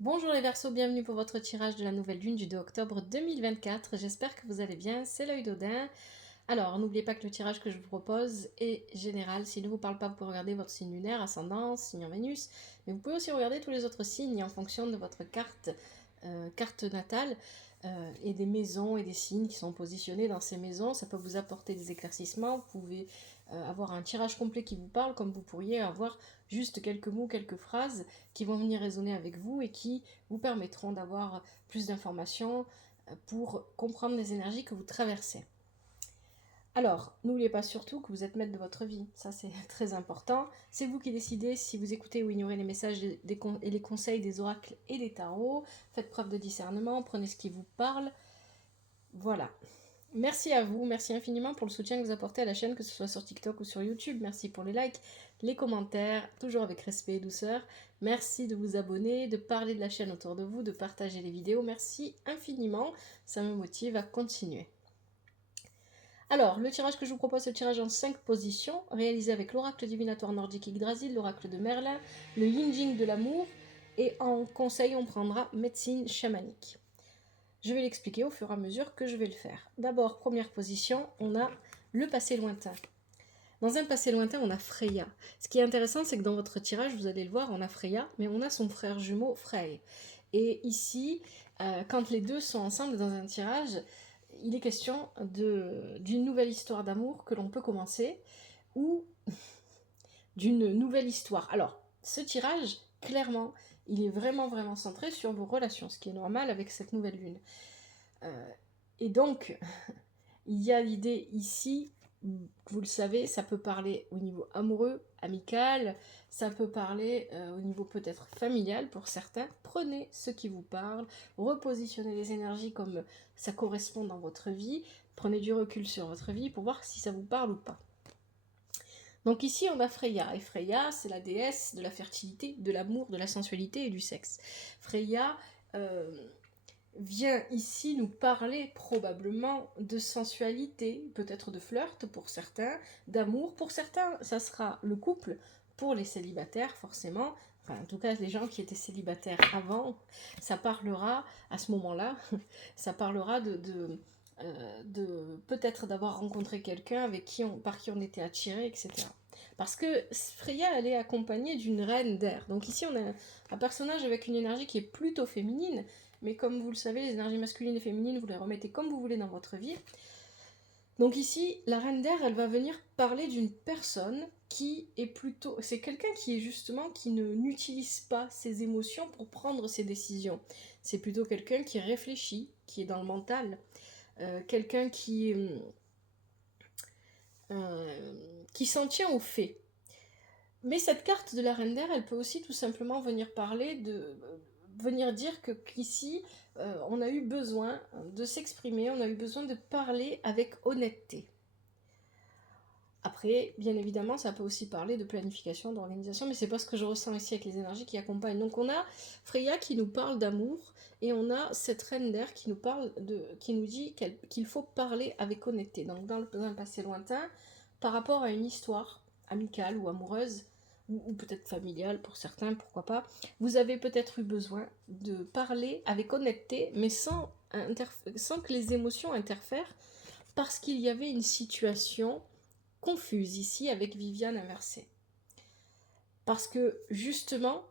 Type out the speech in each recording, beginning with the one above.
Bonjour les Verseaux, bienvenue pour votre tirage de la nouvelle lune du 2 octobre 2024. J'espère que vous allez bien, c'est l'œil d'Odin. Alors, n'oubliez pas que le tirage que je vous propose est général. S'il ne vous parle pas, vous pouvez regarder votre signe lunaire, ascendant, signe en Vénus. Mais vous pouvez aussi regarder tous les autres signes en fonction de votre carte natale et des maisons et des signes qui sont positionnés dans ces maisons. Ça peut vous apporter des éclaircissements. Vous pouvez avoir un tirage complet qui vous parle, comme vous pourriez avoir juste quelques mots, quelques phrases qui vont venir résonner avec vous et qui vous permettront d'avoir plus d'informations pour comprendre les énergies que vous traversez. Alors, n'oubliez pas surtout que vous êtes maître de votre vie, ça c'est très important. C'est vous qui décidez si vous écoutez ou ignorez les messages et les conseils des oracles et des tarots. Faites preuve de discernement, prenez ce qui vous parle. Voilà. Merci à vous, merci infiniment pour le soutien que vous apportez à la chaîne, que ce soit sur TikTok ou sur YouTube. Merci pour les likes, les commentaires, toujours avec respect et douceur. Merci de vous abonner, de parler de la chaîne autour de vous, de partager les vidéos. Merci infiniment, ça me motive à continuer. Alors, le tirage que je vous propose, c'est le tirage en 5 positions, réalisé avec l'oracle divinatoire nordique Yggdrasil, l'oracle de Merlin, le Yin Jing de l'amour, et en conseil, on prendra médecine chamanique. Je vais l'expliquer au fur et à mesure que je vais le faire. D'abord, première position, on a le passé lointain. Dans un passé lointain, on a Freya. Ce qui est intéressant, c'est que dans votre tirage, vous allez le voir, on a Freya, mais on a son frère jumeau Frey. Et ici, quand les deux sont ensemble dans un tirage, il est question d'une nouvelle histoire d'amour que l'on peut commencer, ou d'une nouvelle histoire. Alors, ce tirage, clairement, il est vraiment centré sur vos relations, ce qui est normal avec cette nouvelle lune. Et donc, il y a l'idée ici, vous le savez, ça peut parler au niveau amoureux, amical, ça peut parler au niveau peut-être familial pour certains. Prenez ce qui vous parle, repositionnez les énergies comme ça correspond dans votre vie, prenez du recul sur votre vie pour voir si ça vous parle ou pas. Donc ici on a Freya, et Freya c'est la déesse de la fertilité, de l'amour, de la sensualité et du sexe. Freya vient ici nous parler probablement de sensualité, peut-être de flirt pour certains, d'amour pour certains, ça sera le couple, pour les célibataires forcément, enfin en tout cas les gens qui étaient célibataires avant, ça parlera à ce moment-là, ça parlera de peut-être d'avoir rencontré quelqu'un par qui on était attiré, etc. Parce que Freya, elle est accompagnée d'une reine d'air. Donc ici, on a un personnage avec une énergie qui est plutôt féminine, mais comme vous le savez, les énergies masculines et féminines, vous les remettez comme vous voulez dans votre vie. Donc ici, la reine d'air, elle va venir parler d'une personne qui est plutôt... C'est quelqu'un qui est justement, qui n'utilise pas ses émotions pour prendre ses décisions. C'est plutôt quelqu'un qui réfléchit, qui est dans le mental, quelqu'un qui s'en tient aux faits. Mais cette carte de la reine d'air, elle peut aussi tout simplement venir parler venir dire que qu'ici, on a eu besoin de s'exprimer, on a eu besoin de parler avec honnêteté. Après, bien évidemment, ça peut aussi parler de planification, d'organisation, mais c'est pas ce que je ressens ici avec les énergies qui accompagnent. Donc on a Freya qui nous parle d'amour, et on a cette reine d'air qui nous dit qu'il faut parler avec honnêteté. Donc dans un passé lointain, par rapport à une histoire amicale ou amoureuse, ou peut-être familiale pour certains, pourquoi pas, vous avez peut-être eu besoin de parler avec honnêteté, mais sans que les émotions interfèrent, parce qu'il y avait une situation confuse ici avec Viviane inversée. Parce que justement,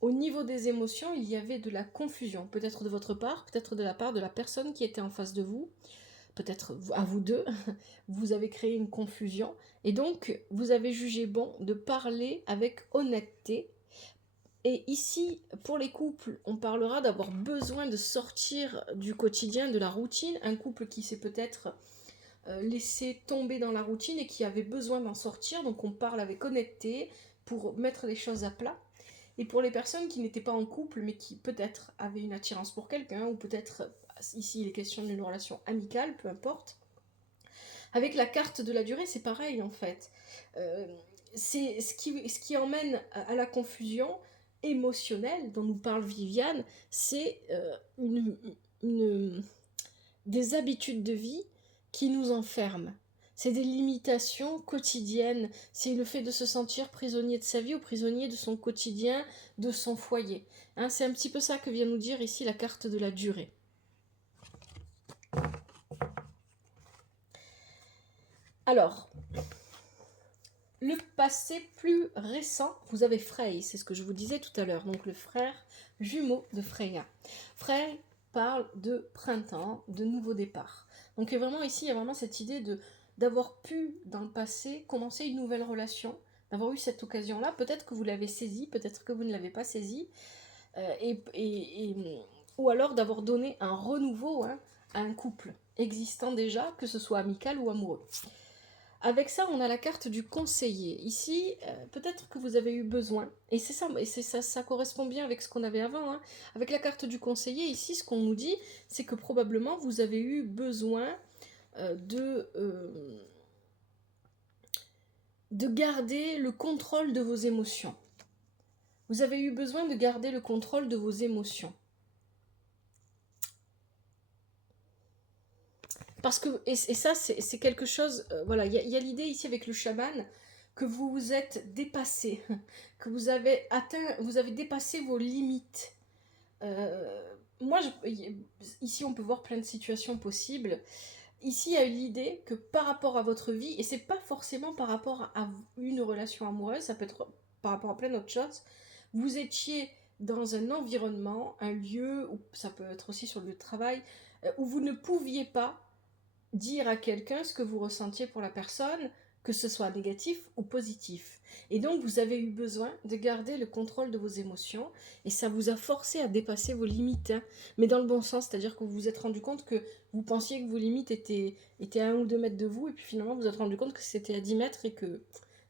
au niveau des émotions, il y avait de la confusion, peut-être de votre part, peut-être de la part de la personne qui était en face de vous, peut-être à vous deux, vous avez créé une confusion, et donc vous avez jugé bon de parler avec honnêteté. Et ici, pour les couples, on parlera d'avoir besoin de sortir du quotidien, de la routine, un couple qui s'est peut-être laissé tomber dans la routine et qui avait besoin d'en sortir, donc on parle avec honnêteté pour mettre les choses à plat. Et pour les personnes qui n'étaient pas en couple, mais qui peut-être avaient une attirance pour quelqu'un, ou peut-être, ici il est question d'une relation amicale, peu importe, avec la carte de la durée, c'est pareil en fait. C'est ce qui emmène à la confusion émotionnelle dont nous parle Viviane, c'est des habitudes de vie qui nous enferment. C'est des limitations quotidiennes. C'est le fait de se sentir prisonnier de sa vie ou prisonnier de son quotidien, de son foyer. Hein, c'est un petit peu ça que vient nous dire ici la carte de la durée. Alors, le passé plus récent, vous avez Frey, c'est ce que je vous disais tout à l'heure, donc le frère jumeau de Freya. Frey parle de printemps, de nouveau départ. Donc vraiment ici, il y a vraiment cette idée d'avoir pu, dans le passé, commencer une nouvelle relation, d'avoir eu cette occasion-là. Peut-être que vous l'avez saisie, peut-être que vous ne l'avez pas saisie, ou alors d'avoir donné un renouveau à un couple existant déjà, que ce soit amical ou amoureux. Avec ça, on a la carte du conseiller. Ici, peut-être que vous avez eu besoin, et c'est ça, ça correspond bien avec ce qu'on avait avant. Avec la carte du conseiller, ici, ce qu'on nous dit, c'est que probablement vous avez eu besoin de garder le contrôle de vos émotions. Vous avez eu besoin de garder le contrôle de vos émotions. Parce que, et ça, c'est quelque chose, voilà, il y a l'idée ici avec le chaman, que vous vous êtes dépassé, que vous avez dépassé vos limites. Moi, ici, on peut voir plein de situations possibles. Ici, il y a l'idée que par rapport à votre vie, et c'est pas forcément par rapport à une relation amoureuse, ça peut être par rapport à plein d'autres choses, vous étiez dans un environnement, un lieu, ou ça peut être aussi sur le lieu de travail, où vous ne pouviez pas dire à quelqu'un ce que vous ressentiez pour la personne, que ce soit négatif ou positif. Et donc vous avez eu besoin de garder le contrôle de vos émotions et ça vous a forcé à dépasser vos limites, mais dans le bon sens, c'est-à-dire que vous vous êtes rendu compte que vous pensiez que vos limites étaient à 1 ou 2 mètres de vous et puis finalement vous vous êtes rendu compte que c'était à 10 mètres et que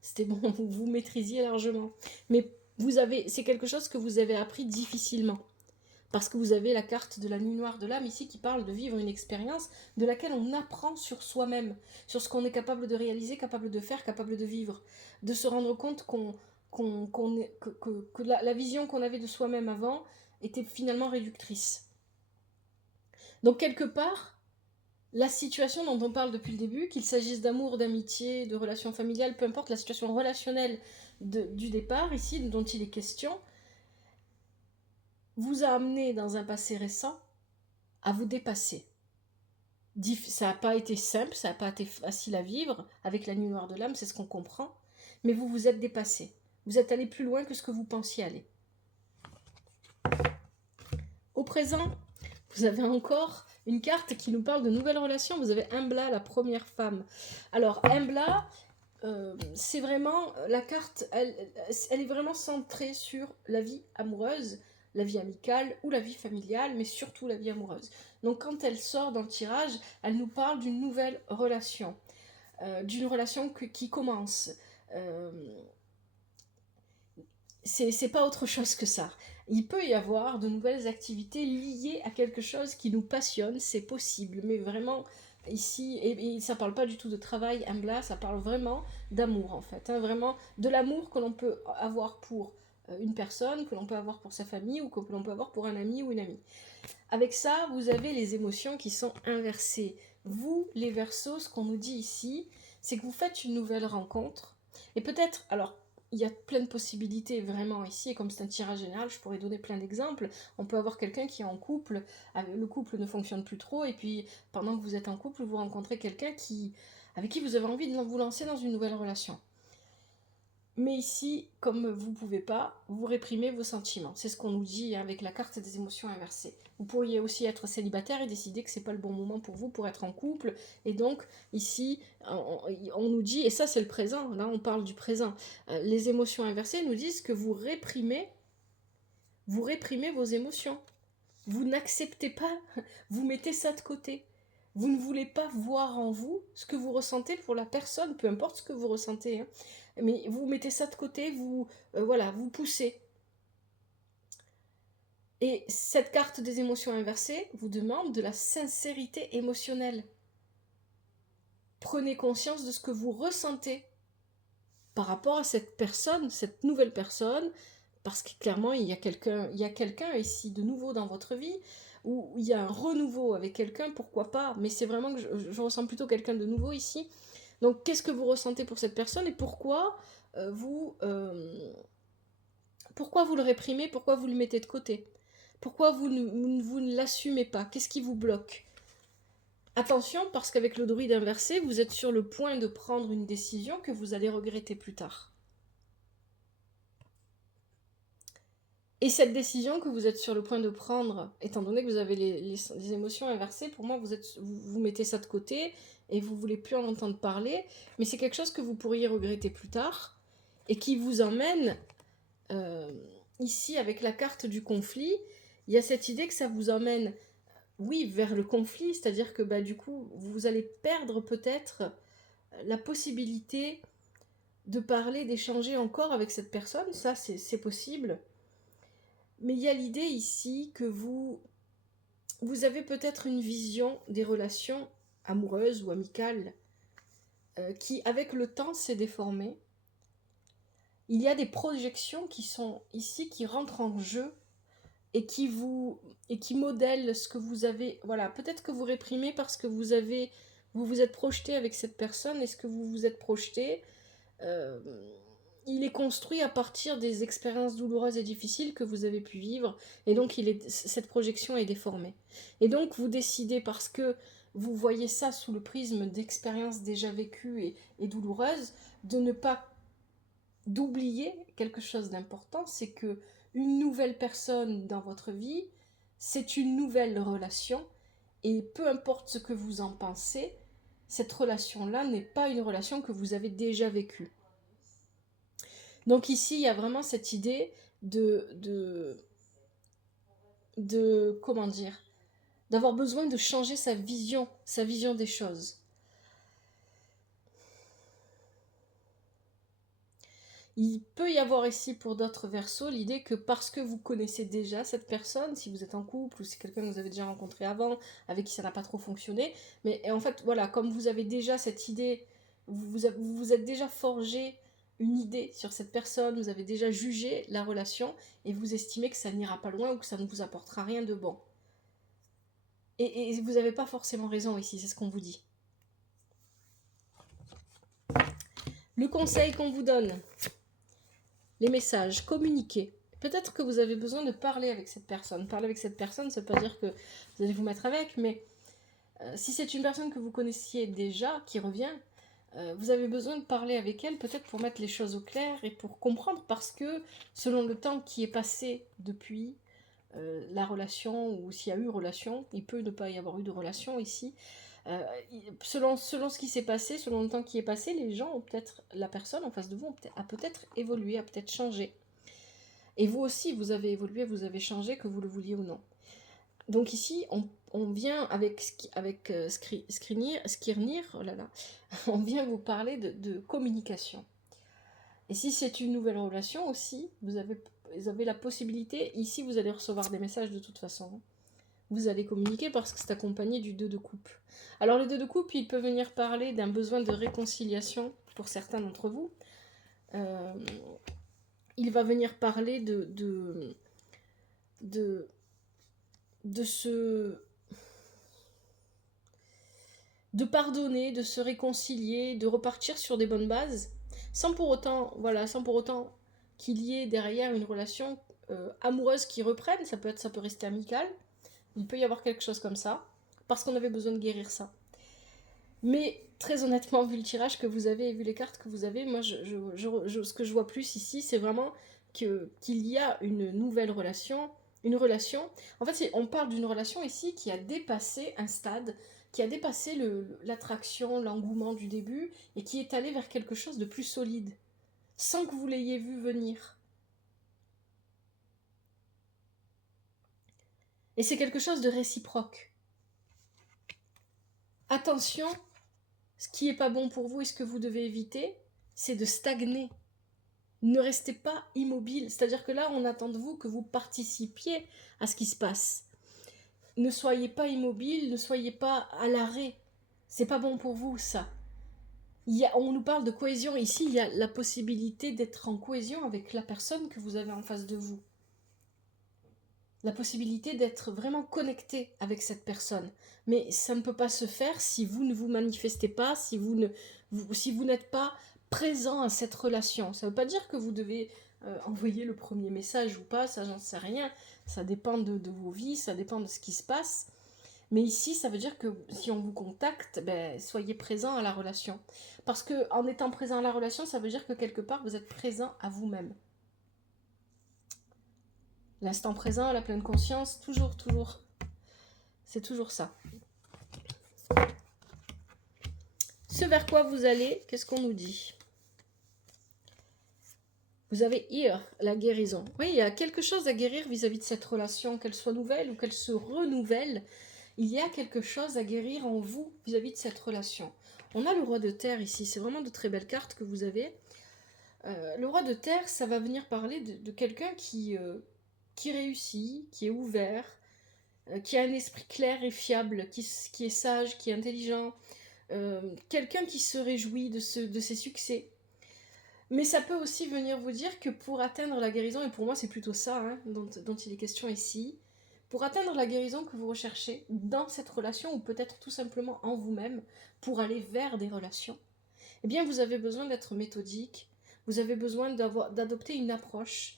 c'était bon, vous maîtrisiez largement. Mais c'est quelque chose que vous avez appris difficilement. Parce que vous avez la carte de la nuit noire de l'âme ici qui parle de vivre une expérience de laquelle on apprend sur soi-même, sur ce qu'on est capable de réaliser, capable de faire, capable de vivre. De se rendre compte que la vision qu'on avait de soi-même avant était finalement réductrice. Donc quelque part, la situation dont on parle depuis le début, qu'il s'agisse d'amour, d'amitié, de relations familiales, peu importe la situation relationnelle du départ ici, dont il est question, vous a amené dans un passé récent à vous dépasser. Ça n'a pas été simple, ça n'a pas été facile à vivre avec la nuit noire de l'âme, c'est ce qu'on comprend, mais vous vous êtes dépassé. Vous êtes allé plus loin que ce que vous pensiez aller. Au présent, vous avez encore une carte qui nous parle de nouvelles relations. Vous avez Embla, la première femme. Alors, Embla, c'est vraiment la carte, elle est vraiment centrée sur la vie amoureuse, la vie amicale ou la vie familiale, mais surtout la vie amoureuse. Donc quand elle sort dans le tirage, elle nous parle d'une nouvelle relation, d'une relation qui commence. C'est pas autre chose que ça. Il peut y avoir de nouvelles activités liées à quelque chose qui nous passionne, c'est possible, mais vraiment ici, et ça parle pas du tout de travail, Embla, ça parle vraiment d'amour en fait, vraiment de l'amour que l'on peut avoir pour une personne, que l'on peut avoir pour sa famille ou que l'on peut avoir pour un ami ou une amie. Avec ça, vous avez les émotions qui sont inversées. Vous, les Verseaux, ce qu'on nous dit ici, c'est que vous faites une nouvelle rencontre, et peut-être, alors il y a plein de possibilités vraiment ici, et comme c'est un tirage général, je pourrais donner plein d'exemples. On peut avoir quelqu'un qui est en couple, le couple ne fonctionne plus trop, et puis pendant que vous êtes en couple, vous rencontrez quelqu'un avec qui vous avez envie de vous lancer dans une nouvelle relation. Mais ici, comme vous ne pouvez pas, vous réprimez vos sentiments. C'est ce qu'on nous dit avec la carte des émotions inversées. Vous pourriez aussi être célibataire et décider que ce n'est pas le bon moment pour vous pour être en couple. Et donc, ici, on nous dit, et ça c'est le présent, là on parle du présent, les émotions inversées nous disent que vous réprimez vos émotions. Vous n'acceptez pas, vous mettez ça de côté. Vous ne voulez pas voir en vous ce que vous ressentez pour la personne, peu importe ce que vous ressentez. Mais vous mettez ça de côté, vous poussez. Et cette carte des émotions inversées vous demande de la sincérité émotionnelle. Prenez conscience de ce que vous ressentez par rapport à cette personne, cette nouvelle personne, parce que clairement il y a quelqu'un ici de nouveau dans votre vie, où il y a un renouveau avec quelqu'un, pourquoi pas, mais c'est vraiment que je ressens plutôt quelqu'un de nouveau ici. Donc, qu'est-ce que vous ressentez pour cette personne et pourquoi pourquoi vous le réprimez, pourquoi vous le mettez de côté? Pourquoi vous ne l'assumez pas? Qu'est-ce qui vous bloque? Attention, parce qu'avec le druide inversé, vous êtes sur le point de prendre une décision que vous allez regretter plus tard. Et cette décision que vous êtes sur le point de prendre, étant donné que vous avez les émotions inversées, pour moi, vous mettez ça de côté et vous voulez plus en entendre parler, mais c'est quelque chose que vous pourriez regretter plus tard et qui vous emmène ici avec la carte du conflit. Il y a cette idée que ça vous emmène, oui, vers le conflit, c'est-à-dire que du coup, vous allez perdre peut-être la possibilité de parler, d'échanger encore avec cette personne, ça c'est possible. Mais il y a l'idée ici que vous avez peut-être une vision des relations amoureuses ou amicales qui, avec le temps, s'est déformée. Il y a des projections qui sont ici, qui rentrent en jeu et qui modèlent ce que vous avez. Voilà, peut-être que vous réprimez parce que vous vous êtes projeté avec cette personne et ce que vous vous êtes projeté. Il est construit à partir des expériences douloureuses et difficiles que vous avez pu vivre, et donc cette projection est déformée. Et donc vous décidez, parce que vous voyez ça sous le prisme d'expériences déjà vécues et douloureuses, de ne pas d'oublier quelque chose d'important, c'est que une nouvelle personne dans votre vie, c'est une nouvelle relation, et peu importe ce que vous en pensez, cette relation-là n'est pas une relation que vous avez déjà vécue. Donc ici, il y a vraiment cette idée comment dire, d'avoir besoin de changer sa vision des choses. Il peut y avoir ici pour d'autres versos l'idée que parce que vous connaissez déjà cette personne, si vous êtes en couple ou si quelqu'un que vous avez déjà rencontré avant, avec qui ça n'a pas trop fonctionné, mais en fait, voilà, comme vous avez déjà cette idée, vous êtes déjà forgé une idée sur cette personne, vous avez déjà jugé la relation et vous estimez que ça n'ira pas loin ou que ça ne vous apportera rien de bon. Et vous n'avez pas forcément raison ici, c'est ce qu'on vous dit. Le conseil qu'on vous donne, les messages, communiquer. Peut-être que vous avez besoin de parler avec cette personne. Parler avec cette personne, ça ne veut pas dire que vous allez vous mettre avec, mais si c'est une personne que vous connaissiez déjà, qui revient, vous avez besoin de parler avec elle, peut-être pour mettre les choses au clair et pour comprendre, parce que selon le temps qui est passé depuis la relation, ou s'il y a eu relation, il peut ne pas y avoir eu de relation ici, selon ce qui s'est passé, selon le temps qui est passé, les gens ont peut-être, la personne en face de vous a peut-être évolué, a peut-être changé. Et vous aussi, vous avez évolué, vous avez changé, que vous le vouliez ou non. Donc ici, on vient avec Skirnir, oh là là, on vient vous parler de communication. Et si c'est une nouvelle relation aussi, vous avez la possibilité, ici vous allez recevoir des messages de toute façon. Vous allez communiquer parce que c'est accompagné du 2 de coupe. Alors le 2 de coupe, il peut venir parler d'un besoin de réconciliation pour certains d'entre vous. Il va venir parler de pardonner, de se réconcilier, de repartir sur des bonnes bases, sans pour autant qu'il y ait derrière une relation amoureuse qui reprenne. Ça peut rester amical. Il peut y avoir quelque chose comme ça, parce qu'on avait besoin de guérir ça. Mais très honnêtement, vu le tirage que vous avez et vu les cartes que vous avez, moi, ce que je vois plus ici, c'est vraiment qu'il y a une nouvelle relation, une relation. En fait, on parle d'une relation ici qui a dépassé un stade, qui a dépassé l'attraction, l'engouement du début, et qui est allé vers quelque chose de plus solide, sans que vous l'ayez vu venir. Et c'est quelque chose de réciproque. Attention, ce qui n'est pas bon pour vous et ce que vous devez éviter, c'est de stagner. Ne restez pas immobile. C'est-à-dire que là, on attend de vous que vous participiez à ce qui se passe. Ne soyez pas immobile, ne soyez pas à l'arrêt. C'est pas bon pour vous, ça. On nous parle de cohésion. Ici, il y a la possibilité d'être en cohésion avec la personne que vous avez en face de vous. la possibilité d'être vraiment connecté avec cette personne. Mais ça ne peut pas se faire si vous ne vous manifestez pas, si vous n'êtes pas présent à cette relation. Ça ne veut pas dire que vous devez envoyer le premier message ou pas, ça j'en sais rien. Ça dépend de vos vies, ça dépend de ce qui se passe. Mais ici, ça veut dire que si on vous contacte, ben, soyez présent à la relation. Parce que en étant présent à la relation, ça veut dire que quelque part, vous êtes présent à vous-même. L'instant présent, la pleine conscience, toujours. C'est toujours ça. Ce vers quoi vous allez, qu'est-ce qu'on nous dit? Vous avez la guérison. Oui, il y a quelque chose à guérir vis-à-vis de cette relation, qu'elle soit nouvelle ou qu'elle se renouvelle. Il y a quelque chose à guérir en vous vis-à-vis de cette relation. On a le roi de terre ici, c'est vraiment de très belles cartes que vous avez. Le roi de terre, ça va venir parler de quelqu'un qui réussit, qui est ouvert, qui a un esprit clair et fiable, qui est sage, qui est intelligent, quelqu'un qui se réjouit de ses succès. Mais ça peut aussi venir vous dire que pour atteindre la guérison, et pour moi c'est plutôt ça hein, dont il est question ici, pour atteindre la guérison que vous recherchez dans cette relation, ou peut-être tout simplement en vous-même, pour aller vers des relations, eh bien vous avez besoin d'être méthodique, vous avez besoin d'adopter une approche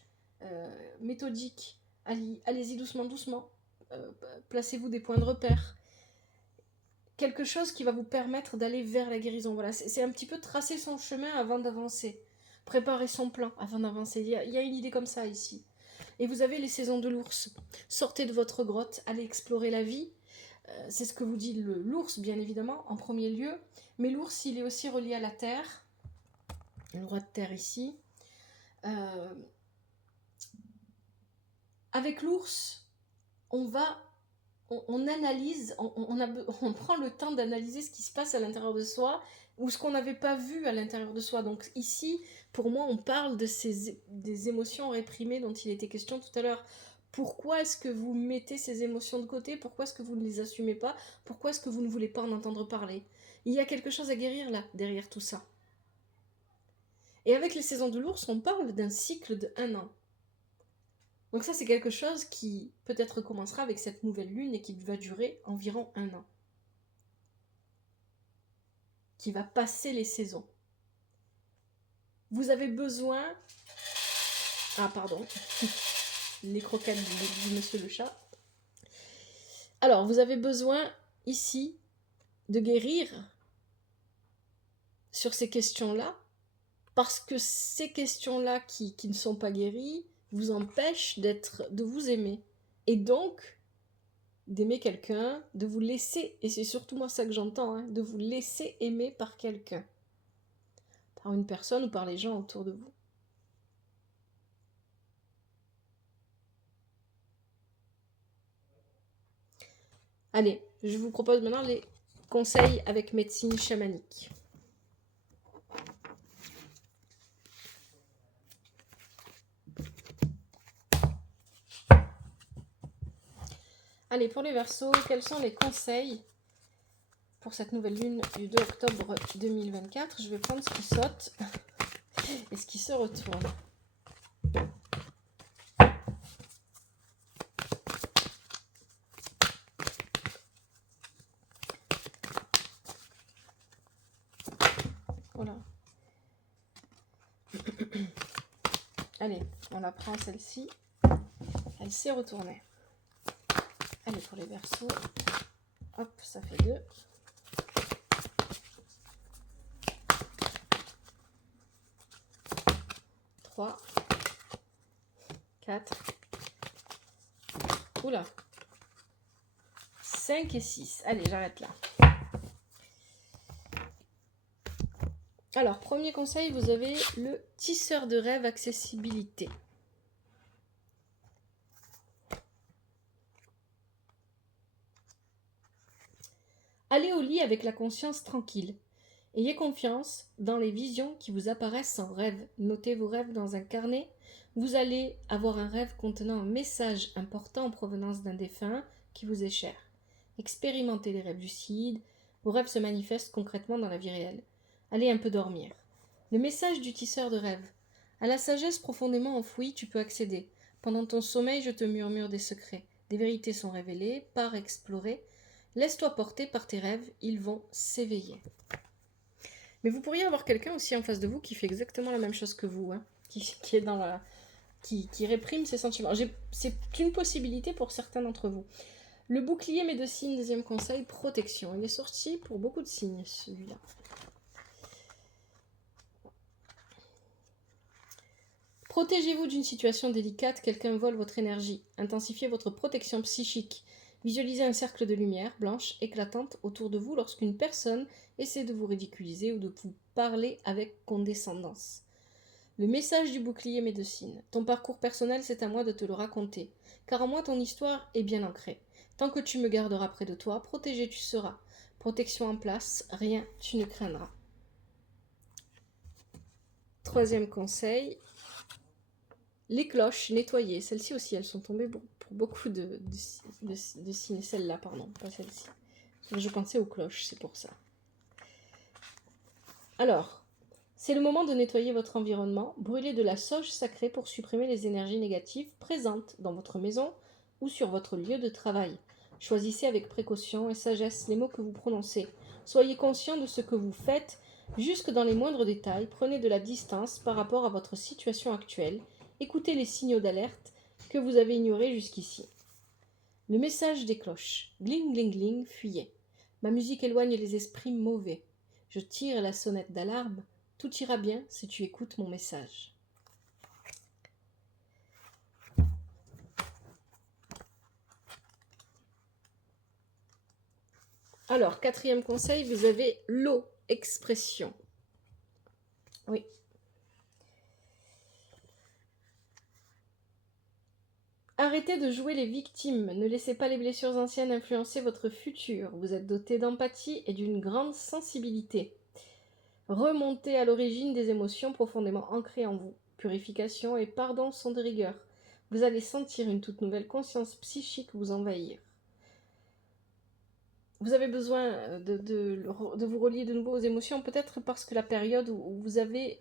méthodique. Allez-y doucement, placez-vous des points de repère, quelque chose qui va vous permettre d'aller vers la guérison. Voilà, c'est un petit peu tracer son chemin avant d'avancer, préparer son plan avant d'avancer. Il y a une idée comme ça ici. Et vous avez les saisons de l'ours. Sortez de votre grotte, allez explorer la vie. C'est ce que vous dit l'ours, bien évidemment, en premier lieu. Mais l'ours, il est aussi relié à la terre. Le roi de terre ici. Avec l'ours, on analyse, on prend le temps d'analyser ce qui se passe à l'intérieur de soi ou ce qu'on n'avait pas vu à l'intérieur de soi. Donc ici, pour moi, on parle des émotions réprimées dont il était question tout à l'heure. Pourquoi est-ce que vous mettez ces émotions de côté? Pourquoi est-ce que vous ne les assumez pas? Pourquoi est-ce que vous ne voulez pas en entendre parler? Il y a quelque chose à guérir là, derrière tout ça. Et avec les saisons de l'ours, on parle d'un cycle de 1 an. Donc ça, c'est quelque chose qui peut-être commencera avec cette nouvelle lune et qui va durer environ 1 an. Qui va passer les saisons. Vous avez besoin... Ah, pardon. Les croquettes du monsieur le chat. Alors, vous avez besoin ici de guérir sur ces questions-là, parce que ces questions-là qui ne sont pas guéries vous empêchent de vous aimer. Et donc, d'aimer quelqu'un, de vous laisser, et c'est surtout moi ça que j'entends, hein, de vous laisser aimer par quelqu'un. Par une personne ou par les gens autour de vous. Allez, je vous propose maintenant les conseils avec médecine chamanique. Allez, pour les Verseaux, quels sont les conseils pour cette nouvelle lune du 2 octobre 2024? Je vais prendre ce qui saute et ce qui se retourne. Voilà. Allez, on la prend celle-ci. Elle s'est retournée. Allez, pour les Verseaux. Hop, ça fait 2. 3, 4, oula, 5 et 6. Allez, j'arrête là. Alors, premier conseil, vous avez le tisseur de rêve accessibilité. Allez au lit avec la conscience tranquille. Ayez confiance dans les visions qui vous apparaissent en rêve. Notez vos rêves dans un carnet. Vous allez avoir un rêve contenant un message important en provenance d'un défunt qui vous est cher. Expérimentez les rêves lucides. Vos rêves se manifestent concrètement dans la vie réelle. Allez un peu dormir. Le message du tisseur de rêve. À la sagesse profondément enfouie, tu peux accéder. Pendant ton sommeil, je te murmure des secrets. Des vérités sont révélées, par explorer. Laisse-toi porter par tes rêves, ils vont s'éveiller. Mais vous pourriez avoir quelqu'un aussi en face de vous qui fait exactement la même chose que vous, hein, qui est dans la... qui réprime ses sentiments. C'est une possibilité pour certains d'entre vous. Le bouclier met 2 signes, deuxième conseil, protection. Il est sorti pour beaucoup de signes, celui-là. Protégez-vous d'une situation délicate, quelqu'un vole votre énergie. Intensifiez votre protection psychique. Visualisez un cercle de lumière blanche éclatante autour de vous lorsqu'une personne essaie de vous ridiculiser ou de vous parler avec condescendance. Le message du bouclier met 2 signes. Ton parcours personnel, c'est à moi de te le raconter, car en moi ton histoire est bien ancrée. Tant que tu me garderas près de toi, protégé tu seras. Protection en place, rien tu ne craindras. Troisième conseil, les cloches nettoyées. Celles-ci aussi, elles sont tombées pour beaucoup de signes. Celle-là, pardon, pas celle-ci. Je pensais aux cloches, c'est pour ça. Alors, c'est le moment de nettoyer votre environnement. Brûlez de la sauge sacrée pour supprimer les énergies négatives présentes dans votre maison ou sur votre lieu de travail. Choisissez avec précaution et sagesse les mots que vous prononcez. Soyez conscient de ce que vous faites, jusque dans les moindres détails. Prenez de la distance par rapport à votre situation actuelle. Écoutez les signaux d'alerte que vous avez ignorés jusqu'ici. Le message des cloches. Gling, gling, gling, fuyez. Ma musique éloigne les esprits mauvais. Je tire la sonnette d'alarme. Tout ira bien si tu écoutes mon message. Alors, quatrième conseil, vous avez l'eau, expression. Oui. Arrêtez de jouer les victimes. Ne laissez pas les blessures anciennes influencer votre futur. Vous êtes doté d'empathie et d'une grande sensibilité. Remontez à l'origine des émotions profondément ancrées en vous. Purification et pardon sont de rigueur. Vous allez sentir une toute nouvelle conscience psychique vous envahir. Vous avez besoin de vous relier de nouveau aux émotions, peut-être parce que la période où vous avez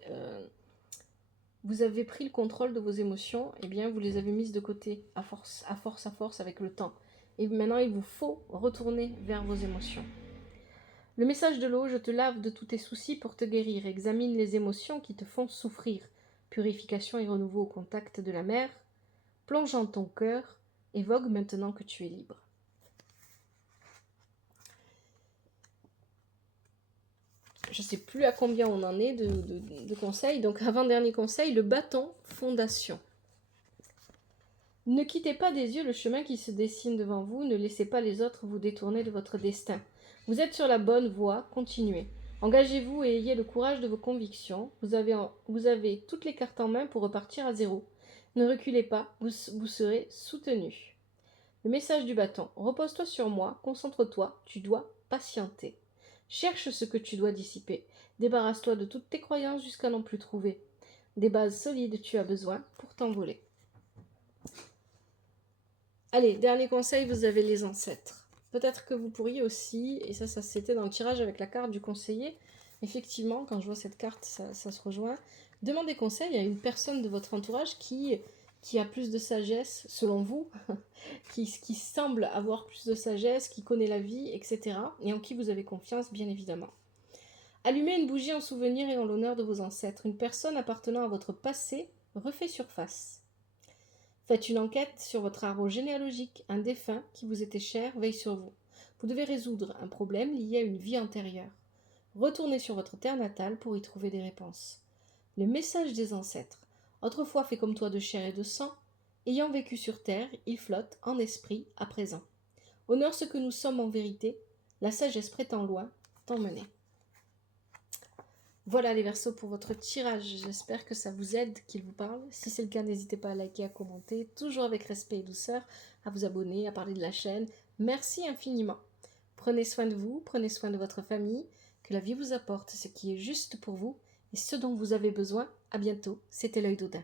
pris le contrôle de vos émotions, eh bien vous les avez mises de côté à force avec le temps. Et maintenant il vous faut retourner vers vos émotions. Le message de l'eau, je te lave de tous tes soucis pour te guérir. Examine les émotions qui te font souffrir. Purification et renouveau au contact de la mer. Plonge en ton cœur et vogue maintenant que tu es libre. Je ne sais plus à combien on en est de conseils. Donc avant-dernier conseil, le bâton fondation. Ne quittez pas des yeux le chemin qui se dessine devant vous. Ne laissez pas les autres vous détourner de votre destin. Vous êtes sur la bonne voie, continuez. Engagez-vous et ayez le courage de vos convictions. Vous avez toutes les cartes en main pour repartir à zéro. Ne reculez pas, vous serez soutenu. Le message du bâton. Repose-toi sur moi, concentre-toi, tu dois patienter. Cherche ce que tu dois dissiper. Débarrasse-toi de toutes tes croyances jusqu'à n'en plus trouver. Des bases solides tu as besoin pour t'envoler. Allez, dernier conseil, vous avez les ancêtres. Peut-être que vous pourriez aussi, et ça c'était dans le tirage avec la carte du conseiller, effectivement, quand je vois cette carte, ça se rejoint, demandez conseil à une personne de votre entourage qui a plus de sagesse, selon vous, qui semble avoir plus de sagesse, qui connaît la vie, etc., et en qui vous avez confiance, bien évidemment. Allumez une bougie en souvenir et en l'honneur de vos ancêtres. Une personne appartenant à votre passé refait surface. Faites une enquête sur votre arbre généalogique. Un défunt qui vous était cher veille sur vous. Vous devez résoudre un problème lié à une vie antérieure. Retournez sur votre terre natale pour y trouver des réponses. Le message des ancêtres. Autrefois fait comme toi de chair et de sang, ayant vécu sur terre, il flotte en esprit à présent. Honore ce que nous sommes en vérité, la sagesse prétend loin t'emmener. Voilà les Verseaux pour votre tirage, j'espère que ça vous aide, qu'il vous parle. Si c'est le cas, n'hésitez pas à liker, à commenter, toujours avec respect et douceur, à vous abonner, à parler de la chaîne. Merci infiniment. Prenez soin de vous, prenez soin de votre famille, que la vie vous apporte ce qui est juste pour vous et ce dont vous avez besoin. À bientôt, c'était l'Œil d'Odin.